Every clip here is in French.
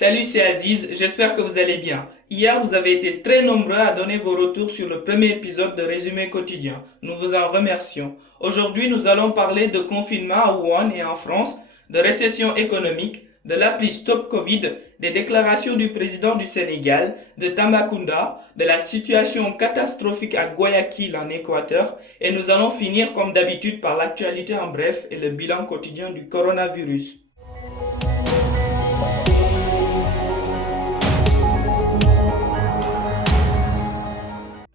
Salut, c'est Aziz, j'espère que vous allez bien. Hier, vous avez été très nombreux à donner vos retours sur le premier épisode de Résumé quotidien. Nous vous en remercions. Aujourd'hui, nous allons parler de confinement à Wuhan et en France, de récession économique, de l'appli Stop Covid, des déclarations du président du Sénégal, de Tambacounda, de la situation catastrophique à Guayaquil en Équateur, et nous allons finir comme d'habitude par l'actualité en bref et le bilan quotidien du coronavirus.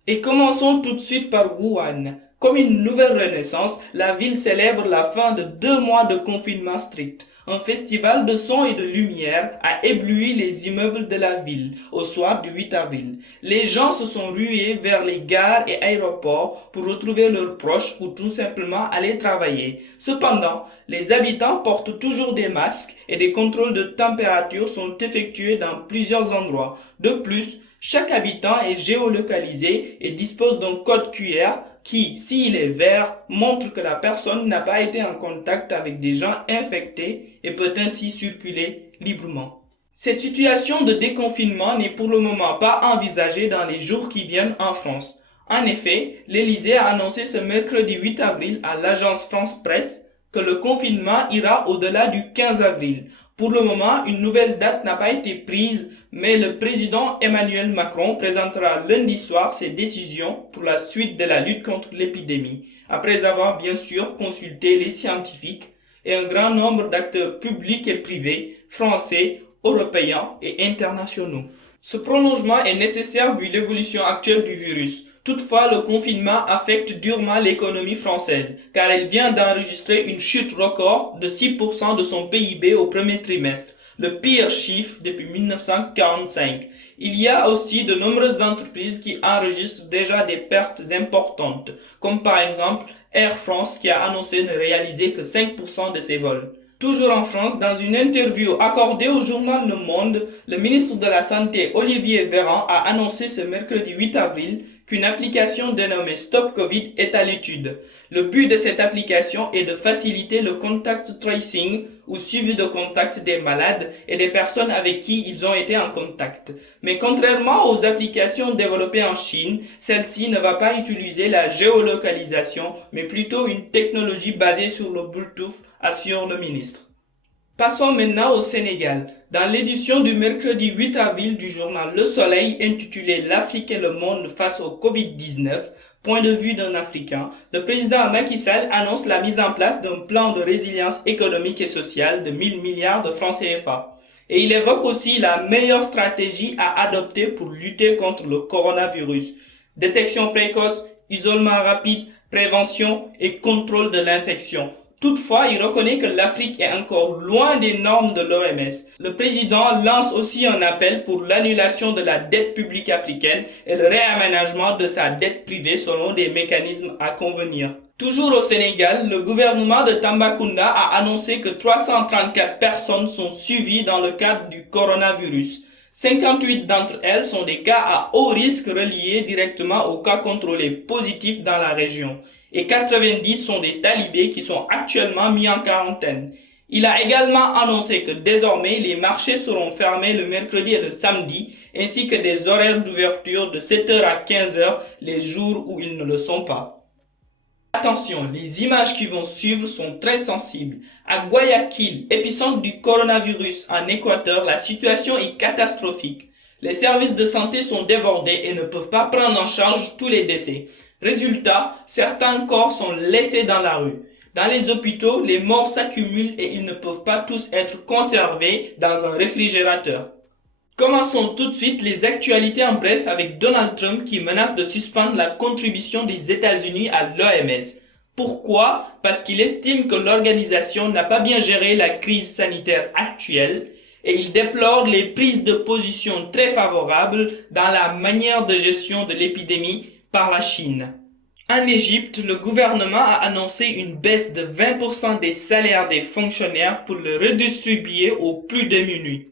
Et commençons tout de suite par Wuhan. Comme une nouvelle renaissance, la ville célèbre la fin de 2 mois de confinement strict. Un festival de son et de lumière a ébloui les immeubles de la ville au soir du 8 avril. Les gens se sont rués vers les gares et aéroports pour retrouver leurs proches ou tout simplement aller travailler. Cependant, les habitants portent toujours des masques et des contrôles de température sont effectués dans plusieurs endroits. De plus, chaque habitant est géolocalisé et dispose d'un code QR qui, s'il est vert, montre que la personne n'a pas été en contact avec des gens infectés et peut ainsi circuler librement. Cette situation de déconfinement n'est pour le moment pas envisagée dans les jours qui viennent en France. En effet, l'Élysée a annoncé ce mercredi 8 avril à l'agence France Presse que le confinement ira au-delà du 15 avril. Pour le moment, une nouvelle date n'a pas été prise, mais le président Emmanuel Macron présentera lundi soir ses décisions pour la suite de la lutte contre l'épidémie, après avoir bien sûr consulté les scientifiques et un grand nombre d'acteurs publics et privés, français, européens et internationaux. Ce prolongement est nécessaire vu l'évolution actuelle du virus. Toutefois, le confinement affecte durement l'économie française, car elle vient d'enregistrer une chute record de 6% de son PIB au premier trimestre, le pire chiffre depuis 1945. Il y a aussi de nombreuses entreprises qui enregistrent déjà des pertes importantes, comme par exemple Air France qui a annoncé ne réaliser que 5% de ses vols. Toujours en France, dans une interview accordée au journal Le Monde, le ministre de la Santé Olivier Véran a annoncé ce mercredi 8 avril qu'une application dénommée Stop Covid est à l'étude. Le but de cette application est de faciliter le contact tracing ou suivi de contact des malades et des personnes avec qui ils ont été en contact. Mais contrairement aux applications développées en Chine, celle-ci ne va pas utiliser la géolocalisation, mais plutôt une technologie basée sur le Bluetooth, assure le ministre. Passons maintenant au Sénégal. Dans l'édition du mercredi 8 avril du journal Le Soleil intitulée L'Afrique et le monde face au Covid-19, point de vue d'un Africain, le président Macky Sall annonce la mise en place d'un plan de résilience économique et sociale de 1000 milliards de francs CFA. Et il évoque aussi la meilleure stratégie à adopter pour lutter contre le coronavirus. Détection précoce, isolement rapide, prévention et contrôle de l'infection. Toutefois, il reconnaît que l'Afrique est encore loin des normes de l'OMS. Le président lance aussi un appel pour l'annulation de la dette publique africaine et le réaménagement de sa dette privée selon des mécanismes à convenir. Toujours au Sénégal, le gouvernement de Tambacounda a annoncé que 334 personnes sont suivies dans le cadre du coronavirus. 58 d'entre elles sont des cas à haut risque reliés directement aux cas contrôlés positifs dans la région. Et 90 sont des talibés qui sont actuellement mis en quarantaine. Il a également annoncé que désormais les marchés seront fermés le mercredi et le samedi, ainsi que des horaires d'ouverture de 7h à 15h les jours où ils ne le sont pas. Attention, les images qui vont suivre sont très sensibles. À Guayaquil, épicentre du coronavirus en Équateur, la situation est catastrophique. Les services de santé sont débordés et ne peuvent pas prendre en charge tous les décès. Résultat, certains corps sont laissés dans la rue. Dans les hôpitaux, les morts s'accumulent et ils ne peuvent pas tous être conservés dans un réfrigérateur. Commençons tout de suite les actualités en bref avec Donald Trump qui menace de suspendre la contribution des États-Unis à l'OMS. Pourquoi? Parce qu'il estime que l'organisation n'a pas bien géré la crise sanitaire actuelle et il déplore les prises de position très favorables dans la manière de gestion de l'épidémie par la Chine. En Égypte, le gouvernement a annoncé une baisse de 20% des salaires des fonctionnaires pour le redistribuer aux plus démunis.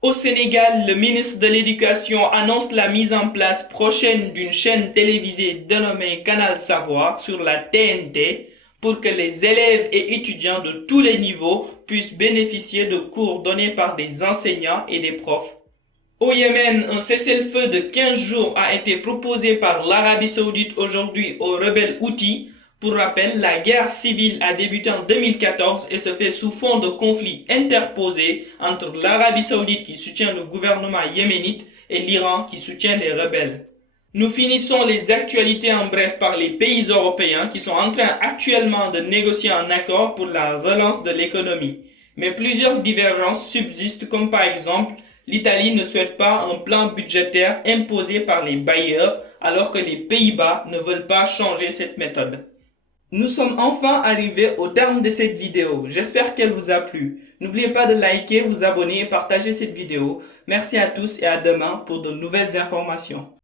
Au Sénégal, le ministre de l'Éducation annonce la mise en place prochaine d'une chaîne télévisée dénommée Canal Savoir sur la TNT pour que les élèves et étudiants de tous les niveaux puissent bénéficier de cours donnés par des enseignants et des profs. Au Yémen, un cessez-le-feu de 15 jours a été proposé par l'Arabie Saoudite aujourd'hui aux rebelles Houthis. Pour rappel, la guerre civile a débuté en 2014 et se fait sous fond de conflits interposés entre l'Arabie Saoudite qui soutient le gouvernement yéménite et l'Iran qui soutient les rebelles. Nous finissons les actualités en bref par les pays européens qui sont en train actuellement de négocier un accord pour la relance de l'économie. Mais plusieurs divergences subsistent comme par exemple l'Italie ne souhaite pas un plan budgétaire imposé par les bailleurs alors que les Pays-Bas ne veulent pas changer cette méthode. Nous sommes enfin arrivés au terme de cette vidéo. J'espère qu'elle vous a plu. N'oubliez pas de liker, vous abonner et partager cette vidéo. Merci à tous et à demain pour de nouvelles informations.